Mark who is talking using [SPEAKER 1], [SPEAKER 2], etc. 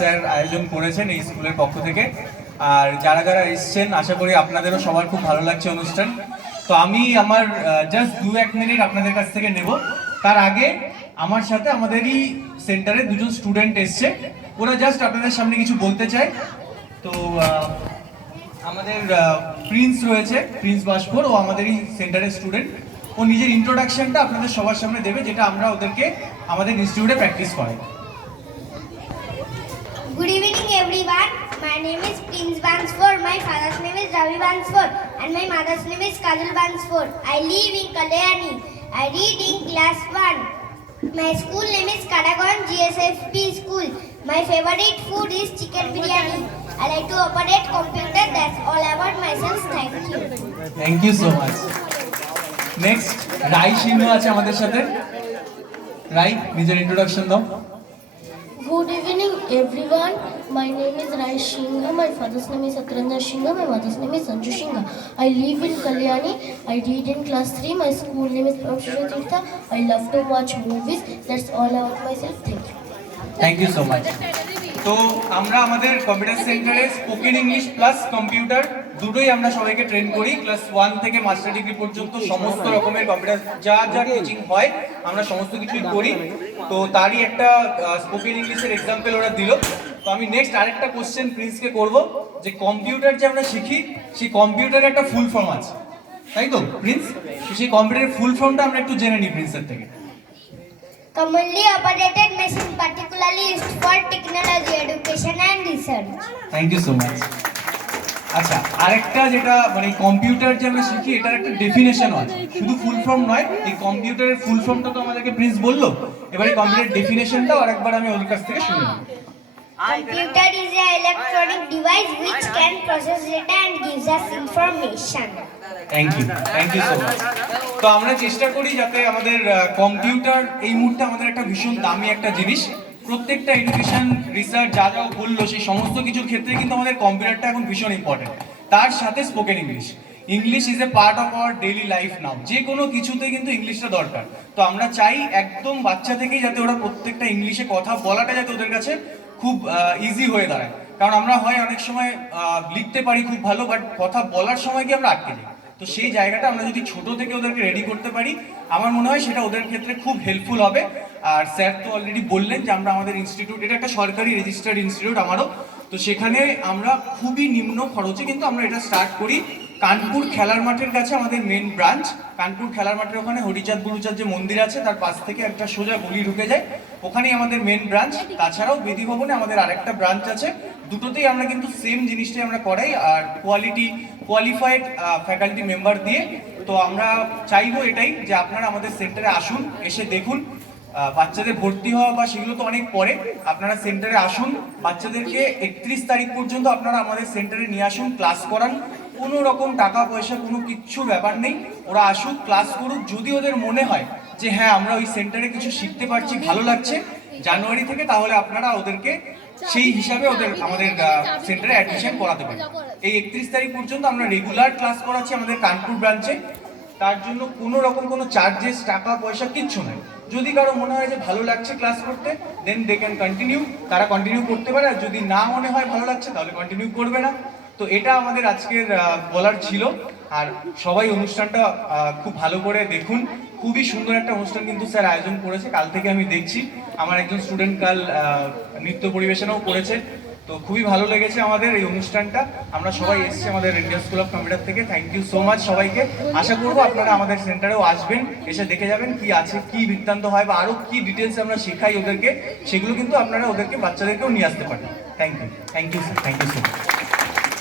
[SPEAKER 1] Sir আয়োজন করেছেন এই স্কুলের পক্ষ থেকে। আর যারা যারা এসছেন, আশা করি আপনাদেরও সবার খুব ভালো লাগছে অনুষ্ঠান। তো আমি আমার জাস্ট দু এক মিনিট আপনাদের কাছ থেকে নেব। তার আগে আমার সাথে আমাদেরই সেন্টারে দুজন স্টুডেন্ট এসছে। ওরা জাস্ট আপনাদের সামনে কিছু বলতে চায়। তো আমাদের প্রিন্স রয়েছে, প্রিন্স বাসপুর। ও আমাদেরই সেন্টারের স্টুডেন্ট। ও নিজের ইন্ট্রোডাকশনটা আপনাদের সবার সামনে দেবে, যেটা আমরা ওদেরকে আমাদের ইনস্টিটিউটে প্র্যাকটিস করাই।
[SPEAKER 2] Good evening everyone. My name is Prince Bansford. My father's name is Ravi Bansford and my mother's name is Kajal Bansford. I live in Kalyani. I read in class 1. My school name is Kadagon GSFP School. My favorite food is chicken biryani. I like to operate computer. That's all about myself. Thank you.
[SPEAKER 1] Thank you so much next Rai Singh আছে আমাদের সাথে রাই নিজের introduction দাও
[SPEAKER 3] Good evening, everyone. My name is Rai Shinga. My father's name is Satranja Shinga. My mother's name is Sanju Shinga. I live in Kalyani. I read in class 3. My school name is Pramshusha Tirtha. I love to watch movies. That's all about myself. Thank you.
[SPEAKER 1] Thank you so much. তো আমরা আমাদের computer সেন্টারে spoken English plus computer দুটোই আমরা সবাইকে train করি। Class one থেকে master degree পর্যন্ত সমস্ত রকমের কম্পিউটার যা যা টিচিং হয়, আমরা সমস্ত কিছুই করি। তো তারই একটা স্পোকেন ইংলিশের এক্সাম্পল ওরা দিল। তো আমি নেক্সট আরেকটা কোশ্চেন প্রিন্সকে করব, যে কম্পিউটার যে আমরা শিখি, সেই কম্পিউটারের একটা ফুল ফর্ম আছে। তাই তো? প্রিন্স সেই কম্পিউটারের ফুল ফর্মটা আমরা একটু জেনে নিই প্রিন্সের থেকে।
[SPEAKER 2] Commonly operated machine particularly used for technology, education and research.
[SPEAKER 1] Thank you so much আচ্ছা আরেকটা যেটা মানে কম্পিউটার যে আমরা শিখি এটার একটা ডেফিনেশনও আছে। শুধু ফুল ফর্ম নয় এই কম্পিউটারের ফুল ফর্মটা তো আমাদেরকে প্রিন্স বলল। এবারে কম্পিউটার ডেফিনেশনটাও আরেকবার আমি ওর কাছ থেকে শুনে
[SPEAKER 2] Computer is an electronic device which process data and gives us information.
[SPEAKER 1] Thank you thank you so much তো আমরা চেষ্টা করি যাতে আমাদের কম্পিউটার এই মুহূর্তে আমাদের একটা ভীষণ দামি একটা জিনিস। প্রত্যেকটা এডুকেশন রিসার্চ যা যা বলল, সেই সমস্ত কিছুর ক্ষেত্রে কিন্তু আমাদের কম্পিউটারটা এখন ভীষণ ইম্পর্টেন্ট তার সাথে spoken English English is a part of our daily life now যে কোনো কিছুতে কিন্তু ইংলিশটা দরকার। তো আমরা চাই একদম বাচ্চা থেকেই যাতে ওরা প্রত্যেকটা ইংলিশে কথা বলাটা যাতে ওদের কাছে খুব ইজি হয়ে দাঁড়ায়। কারণ আমরা হয় অনেক সময় লিখতে পারি খুব ভালো বাট কথা বলার সময় কি আমরা আটকে যাই। তো সেই জায়গাটা আমরা যদি ছোট থেকে ওদেরকে রেডি করতে পারি আমার মনে হয় সেটা ওদের ক্ষেত্রে খুব হেল্পফুল হবে। আর স্যার তো অলরেডি বললেন যে আমরা আমাদের ইনস্টিটিউট এটা একটা সরকারি রেজিস্টার্ড ইনস্টিটিউট আমারও। তো সেখানে আমরা খুবই নিম্ন খরচে কিন্তু আমরা এটা স্টার্ট করি। কানপুর খেলার মাঠের কাছে আমাদের মেন ব্রাঞ্চ কানপুর খেলার মাঠের ওখানে হরিচাঁদ গুরুচাঁদ যে মন্দির আছে তার পাশ থেকে একটা সোজা গলি ঢুকে যায়। ওখানেই আমাদের মেন ব্রাঞ্চ তাছাড়াও বেদি ভবনে আমাদের আরেকটা ব্রাঞ্চ আছে। দুটোতেই আমরা কিন্তু সেম জিনিসটাই আমরা করাই, আর কোয়ালিটি কোয়ালিফাইড ফ্যাকাল্টি মেম্বার দিয়ে। তো আমরা চাইব এটাই যে আপনারা আমাদের সেন্টারে আসুন, এসে দেখুন। বাচ্চাদের ভর্তি হওয়া বা সেগুলো তো অনেক পরে। আপনারা সেন্টারে আসুন, বাচ্চাদেরকে একত্রিশ তারিখ পর্যন্ত আপনারা আমাদের সেন্টারে নিয়ে আসুন ক্লাস করান। কোনো রকম টাকা পয়সা, কোনো কিচ্ছু ব্যাপার নেই। ওরা আসুক ক্লাস করুক। যদি ওদের মনে হয় যে হ্যাঁ আমরা ওই সেন্টারে কিছু শিখতে পারছি, ভালো লাগছে, জানুয়ারি থেকে তাহলে আপনারা ওদেরকে সেই হিসাবে ওদের আমাদের সেন্টারে অ্যাডমিশন করাতে পারেন এই একত্রিশ তারিখ পর্যন্ত আমরা রেগুলার ক্লাস করাচ্ছি আমাদের কানপুর ব্রাঞ্চে তার জন্য কোনো রকম কোনো চার্জেস টাকা, পয়সা কিচ্ছু নাই। যদি কারও মনে হয় যে ভালো লাগছে ক্লাস করতে দেন দে ক্যান কন্টিনিউ তারা কন্টিনিউ করতে পারে, আর যদি না মনে হয় ভালো লাগছে, তাহলে কন্টিনিউ করবে না। তো এটা আমাদের আজকের বলার ছিল। আর সবাই অনুষ্ঠানটা খুব ভালো করে দেখুন। খুবই সুন্দর একটা অনুষ্ঠান কিন্তু স্যার আয়োজন করেছে। কাল থেকে আমি দেখছি। আমার একজন স্টুডেন্ট কাল নৃত্য পরিবেশনাও করেছে। তো খুবই ভালো লেগেছে আমাদের এই অনুষ্ঠানটা। আমরা সবাই এসেছি আমাদের ইন্ডিয়ান স্কুল অফ কম্পিউটার থেকে। থ্যাংক ইউ সো মাচ সবাইকে। আশা করব আপনারা আমাদের সেন্টারেও আসবেন, এসে দেখে যাবেন কি আছে, কি বৃত্তান্ত হয় বা আরও কি ডিটেলস আমরা শেখাই ওদেরকে, সেগুলো কিন্তু আপনারা ওদেরকে বাচ্চাদেরকেও নিয়ে আসতে পারেন thank you thank you sir thank you so much